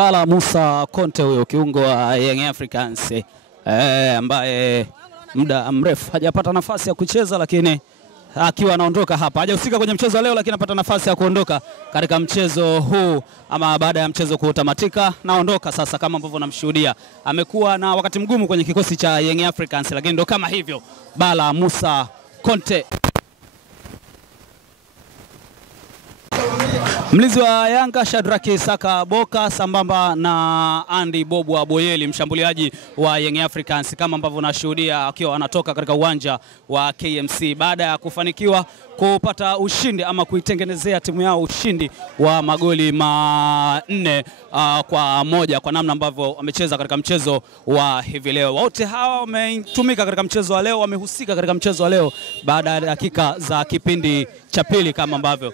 Bala Musa Conte huyo kiungo wa Young Africans ambaye muda mrefu hajapata nafasi ya kucheza, lakini akiwa anaondoka hapa. Hajahusika kwenye mchezo leo, lakini anapata nafasi ya kuondoka katika mchezo huu, ama baada ya mchezo kutamatika naondoka sasa. Kama ambavyo namshuhudia, amekuwa na wakati mgumu kwenye kikosi cha Young Africans, lakini ndo kama hivyo Bala Musa Conte. Mlinzi wa Yanga Shadrack Saka Boka sambamba na Andy Bobu Boyeli, mshambuliaji wa Young Africans, kama ambavyo nashuhudia akiwa anatoka katika uwanja wa KMC baada ya kufanikiwa kupata ushindi ama kuitengenezea timu yao ushindi wa magoli 4-1 kwa namna ambavyo wamecheza katika mchezo wa hivi leo. Wote hawa wametumika katika mchezo wa leo, wamehusika katika mchezo wa leo baada ya dakika za kipindi cha pili kama ambavyo